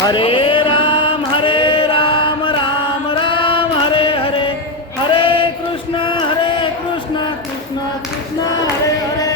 हरे राम राम राम हरे हरे, हरे कृष्ण कृष्ण कृष्ण हरे हरे।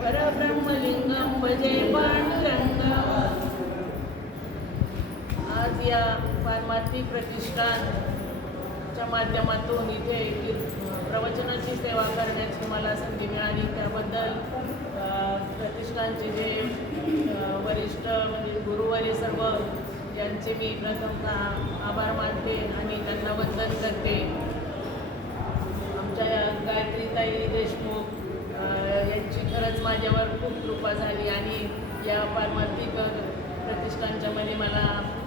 परब्रह्मलिंगम भजे पांडुरंग। आज या पारमार्थिक प्रतिष्ठानच्या माध्यमातून इथे प्रवचनाची सेवा करण्याची मला संधी मिळाली, त्याबद्दल प्रतिष्ठानचे जे वरिष्ठ म्हणजे गुरुवारी सर्व यांचे मी प्रथमतः आभार मानते आणि त्यांना वंदन करते। आमच्या गायत्रीताई देशमुख यांची खरंच माझ्यावर खूप कृपा झाली आणि या पारमार्थिक प्रतिष्ठानच्या मध्ये मला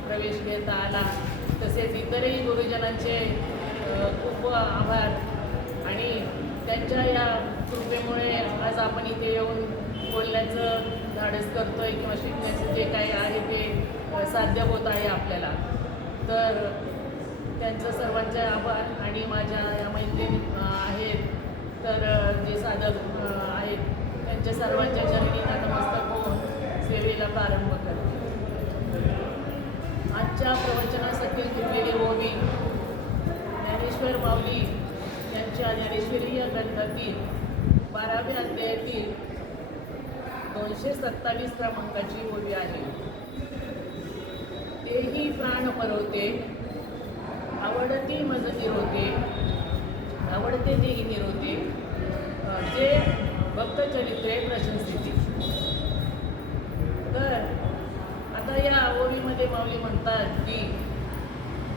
प्रवेश घेता आला। तसेच इतरही गुरुजनांचे खूप आभार आणि त्यांच्या या कृपेमुळे आज आपण इथे येऊन बोलण्याचं धाडस करतोय किंवा शिकण्याचं जे काही आहे ते साध्य होत आहे आपल्याला। तर त्यांचं सर्वांचे आभार आणि माझ्या या मैत्रिणी आहेत तर जे साधक आहेत त्यांच्या सर्वांच्या चरणी नतमस्तक होऊन सेवेला प्रारंभ करते। आजच्या प्रवचनासाठी घेतलेली ओवी ज्ञानेश्वर माऊली यांच्या ज्ञानेश्वरीय ग्रंथातील 12व्या अध्यायातील 227 क्रमांकाची ओवी आहे। तेही प्राण परवते आवडती मज निरोते, आवडते तेही निरोते जे भक्तचरित्रे प्रशंसिती। तर आता या ओवीमध्ये माऊली म्हणतात की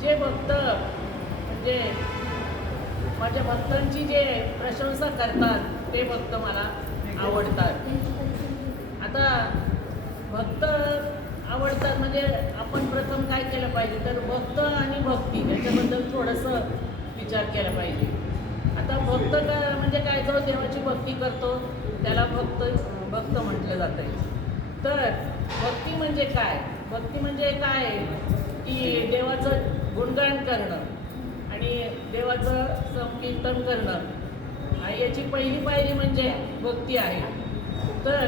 जे भक्त म्हणजे माझ्या भक्तांची जे प्रशंसा करतात ते भक्त मला आवडतात। आता भक्त आवडतात म्हणजे आपण प्रथम काय केलं पाहिजे तर भक्त आणि भक्ती याच्याबद्दल थोडंसं विचार केला पाहिजे। आता भक्त म्हणजे काय, जो देवाची भक्ती करतो त्याला भक्त म्हटलं जातं। तर भक्ती म्हणजे काय, भक्ती म्हणजे काय की देवाचं गुणगान करणं आणि देवाचं संकीर्तन करणं, याची पहिली पायरी म्हणजे भक्ती आहे। तर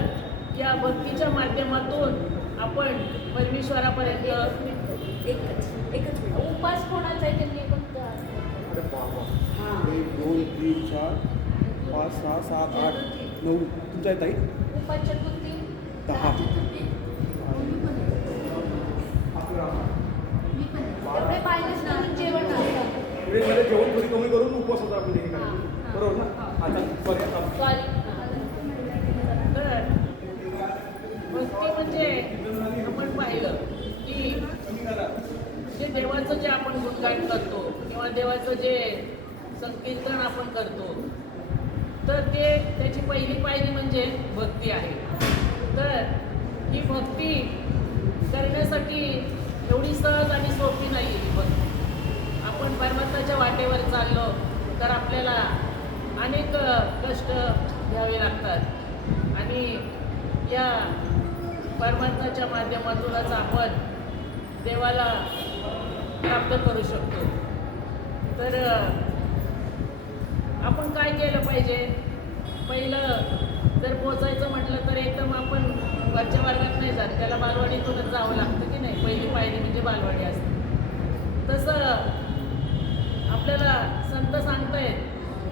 या भक्तीच्या माध्यमातून आपण परमेश्वरापर्यंत एकच उपास कोणाचा आहे त्यांनी फक्त 1 2 3 4 5 6 7 8 9 तुमच्या ताई उपास चतुर्थी 10 एवढे पाहिजेच ना जेवण जेवण थोडी कमी करून उपवास होता आपण हे बरोबर ना। आता सॉरी तर भक्ती म्हणजे आपण पाहिलं की जे देवाचं जे आपण गुणगान करतो किंवा देवाचं जे संकीर्तन आपण करतो तर ते त्याची पहिली पायरी म्हणजे भक्ती आहे। तर ही भक्ती करण्यासाठी एवढी सहज आणि सोपी नाही ही भक्ती। आपण परमात्म्याच्या वाटेवर चाललो तर आपल्याला अनेक कष्ट घ्यावे लागतात आणि या परमात्म्याच्या माध्यमातूनच आपण देवाला प्राप्त करू शकतो। तर आपण काय केलं पाहिजे पहिलं जर पोचायचं म्हटलं तर एकदम आपण वरच्या वर्गात नाही जात, त्याला बालवाडीतूनच जावं लागतं की नाही. पहिली पायरी म्हणजे बालवाडी असते. तसं आपल्याला संत सांगतायत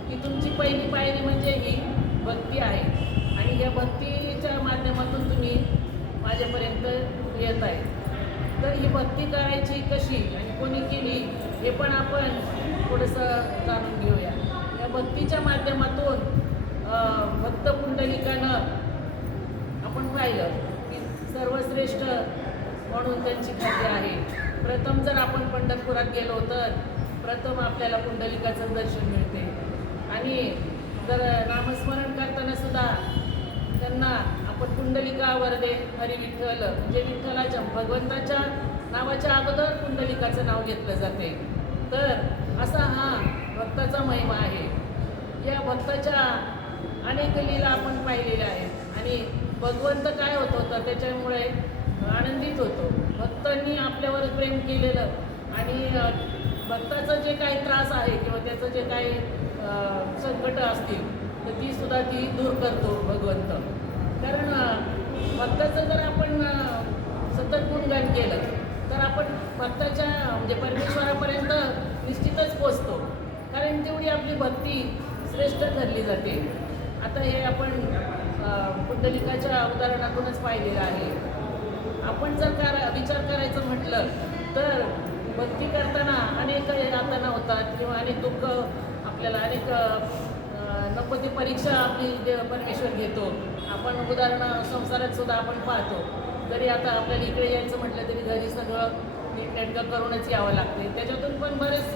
की तुमची पहिली पायरी म्हणजे ही भक्ती आहे आणि या भक्तीच्या माध्यमातून तुम्ही माझ्यापर्यंत येत आहे. तर ही भक्ती करायची कशी आणि कोणी केली हे पण आपण थोडंसं जाणून घेऊया. या भक्तीच्या माध्यमातून भक्त पुंडलिकानं आपण पाहिलं की सर्वश्रेष्ठ म्हणून त्यांची ख्याती आहे. प्रथम जर आपण पंढरपुरात गेलो तर प्रथम आपल्याला पुंडलिकाचं दर्शन मिळते आणि जर नामस्मरण करताना सुद्धा त्यांना आपण पुंडलिका वरदे हरी विठ्ठल म्हणजे विठ्ठलाच्या भगवंताच्या नावाच्या अगोदर पुंडलिकाचं नाव घेतलं जाते. तर असा हा भक्ताचा महिमा आहे. या भक्ताच्या अनेक लीला आपण पाहिलेल्या आहेत आणि भगवंत काय होत होतं त्याच्यामुळे आनंदित होतो. भक्तांनी आपल्यावर प्रेम केलेलं आणि भक्ताचं जे काही त्रास आहे किंवा त्याचं जे काही संकट असतील तर ती सुद्धा ती दूर करतो भगवंत. कारण भक्ताचं जर आपण सतत गुणगान केलं तर आपण भक्ताच्या म्हणजे परमेश्वरापर्यंत निश्चितच पोचतो. कारण तेवढी आपली भक्ती श्रेष्ठ ठरली जाते. आता हे आपण पुंडलिकाच्या उदाहरणातूनच पाहिलेलं आहे. आपण जर विचार करायचं म्हटलं तर भक्ती करताना अनेक यातना होतात किंवा अनेक दुःख आपल्याला अनेक नको ती परीक्षा आपली परमेश्वर घेतो. आपण उदाहरणं संसारात सुद्धा आपण पाहतो. जरी आता आपल्याला इकडे यायचं म्हटलं तरी घरी सगळं नीटनेटकं करूनच यावं लागते. त्याच्यातून पण बरेच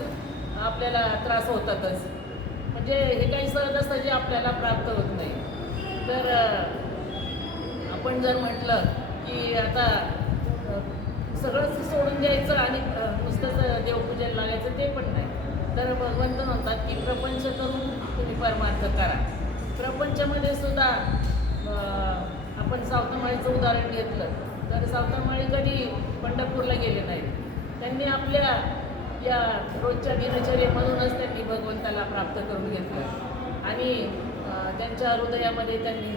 आपल्याला त्रास होतातच. म्हणजे हे काही सहजासहजी आपल्याला प्राप्त होत नाही. तर आपण जर म्हटलं की आता सगळंच सोडून द्यायचं आणि नुसतंच देवपूजेला लागायचं ते पण नाही. तर भगवंत म्हणतात की प्रपंच करून तुम्ही परमार्थ करा. प्रपंचामध्ये सुद्धा आपण सावतामाळीचं उदाहरण घेतलं तर सावतामाळी कधी पंढरपूरला गेले नाहीत. त्यांनी आपल्या या रोजच्या दिनचर्येमधूनच त्यांनी भगवंताला प्राप्त करून घेतलं आणि त्यांच्या हृदयामध्ये त्यांनी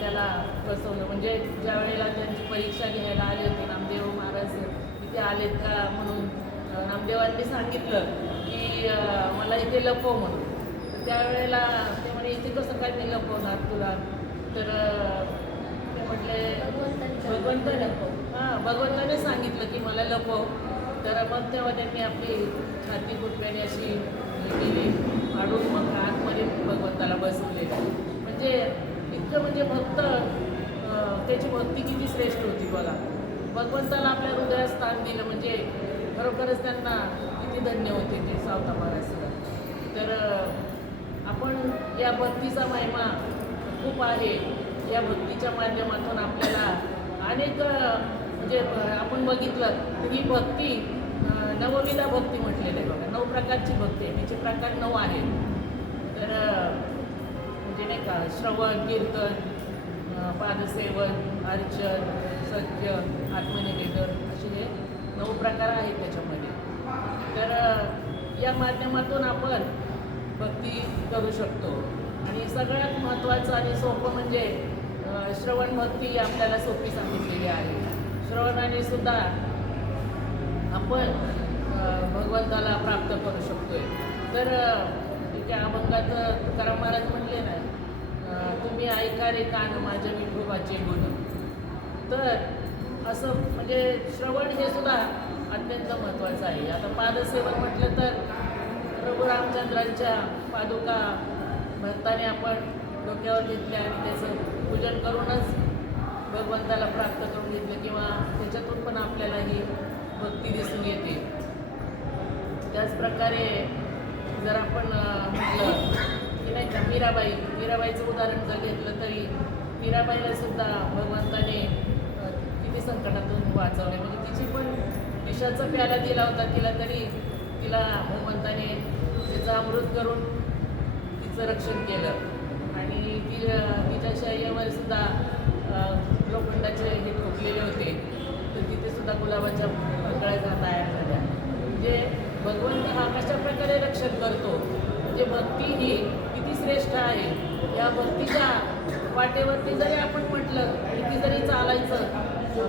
त्याला बसवलं. म्हणजे ज्या वेळेला त्यांची परीक्षा घ्यायला आले होते नामदेव महाराज इथे आलेत का म्हणून नामदेवांनी सांगितलं की मला इथे लपव म्हणून. त्यावेळेला ते म्हणे इथे कसं काय मी लपवणार तुला. तर ते म्हटले भगवंताने भगवंताने सांगितलं की मला लपव. तर मग तेव्हा त्यांनी आपली छाती गुटव्याने अशी केली काढून मग आतमध्ये भगवंताला बसवले. म्हणजे इतकं म्हणजे भक्त त्याची भक्ती किती श्रेष्ठ होती बघा. भगवंताला आपल्या हृदयात स्थान दिलं म्हणजे खरोखरच त्यांना किती धन्य होते ते सावता महाराजला. तर आपण या भक्तीचा महिमा खूप आहे. या भक्तीच्या माध्यमातून आपल्याला अनेक म्हणजे आपण बघितलं तर ही भक्ती नवविधा भक्ती म्हटलेलं आहे बघा. 9 प्रकारची भक्ती आहे. तिचे प्रकार 9 आहेत. तर म्हणजे नाही का श्रवण कीर्तन पादसेवन अर्चन सत्य आत्मनिवेदन असे हे 9 प्रकार आहेत त्याच्यामध्ये. तर या माध्यमातून आपण भक्ती करू शकतो. आणि सगळ्यात महत्त्वाचं आणि सोपं म्हणजे श्रवण भक्ती आपल्याला सोपी सांगितलेली आहे. श्रवणाने सुद्धा आपण भगवंताला प्राप्त करू शकतोय. तर त्या अभंगात तुकाराम महाराज म्हणले ना तुम्ही ऐका रे कान माझ्या विठोबाचे गुण. तर असं म्हणजे श्रवण हे सुद्धा अत्यंत महत्त्वाचं आहे. आता पादसेवन म्हटलं तर प्रभू रामचंद्रांच्या पादुका भक्ताने आपण डोक्यावर घेतल्या आणि त्याचं पूजन करूनच भगवंताला प्राप्त करून घेतलं किंवा त्याच्यातून पण आपल्याला ही भक्ती दिसून येते. त्याचप्रकारे जर आपण म्हटलं की नाही का मीराबाईचं उदाहरण जर घेतलं तरी मीराबाईला सुद्धा भगवंताने किती संकटातून वाचवले. म्हणजे तिची पण विषाचा प्याला दिला होता तिला तरी तिला भगवंताने त्याचं अमृत करून तिचं रक्षण केलं. आणि तिच्या शय्येवर सुद्धा लोखंडाचे हे ठोकलेले होते तर तिथे सुद्धा गुलाबाच्या पाकळ्या तयार झाल्या. म्हणजे भगवंत हा कशा प्रकारे रक्षण करतो. म्हणजे भक्ती ही किती श्रेष्ठ आहे या भक्तीच्या वाटेवरती जरी आपण म्हटलं की जरी चालायचं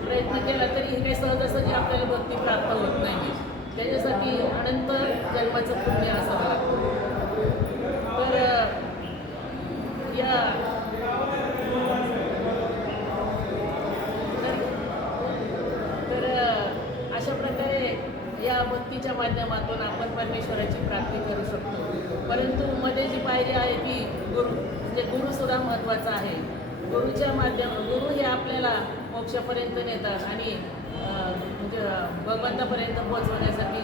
प्रयत्न केला तरी हे काही सहजासहजी आपल्याला भक्ती प्राप्त होत नाही. त्याच्यासाठी अनंत जन्माचं पुण्य असावं लागतं. तर या तर अशा प्रकारे या भक्तीच्या माध्यमातून आपण परमेश्वराची प्राप्ती करू शकतो. परंतु मध्ये जी पायरी आहे ती म्हणजे गुरुसुद्धा महत्त्वाचा आहे. गुरुच्या गुरु हे आपल्याला मोक्षापर्यंत नेतात आणि म्हणजे भगवंतापर्यंत पोहोचवण्यासाठी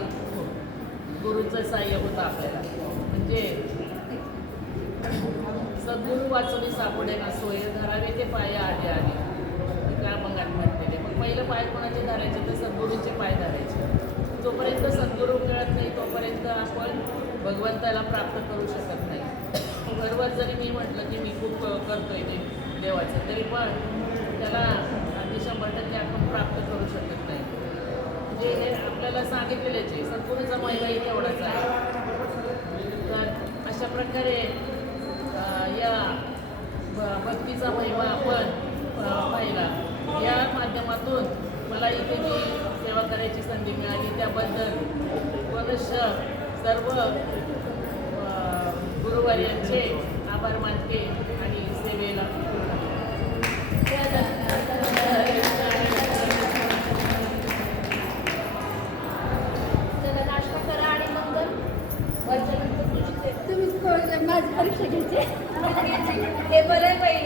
गुरुचं सहाय्य होतं आपल्याला. म्हणजे सद्गुरू वाचून सापडे ना सोय धरावे ते पाय आले आले त्या मंगात म्हटलेले. मग पहिलं पाय कोणाचे धरायचे तर सद्गुरूचे पाय धरायचे. जोपर्यंत सद्गुरू मिळत नाही तोपर्यंत आपण भगवंताला प्राप्त करू शकत नाही. बरोबर जरी मी म्हटलं की मी खूप करतोय ते देवाचं तरी पण त्याला अगदी 100% आपण प्राप्त करू शकत नाही. म्हणजे हे आपल्याला सांगितलेलेच आहे. सद्गुरूचा महिमाही तेवढाच आहे. तर अशा प्रकारे या भक्तीचा महिमा आपण पाहिला. या माध्यमातून मला इथे जी सेवा करायची संधी मिळाली त्याबद्दल पुनश्च सर्व गुरुवर्यांचे आभार मानते आणि सेवेला नाश्ता करा आणि मग तुम्ही माझी परीक्षा घ्यायची हे बरं आहे बाई.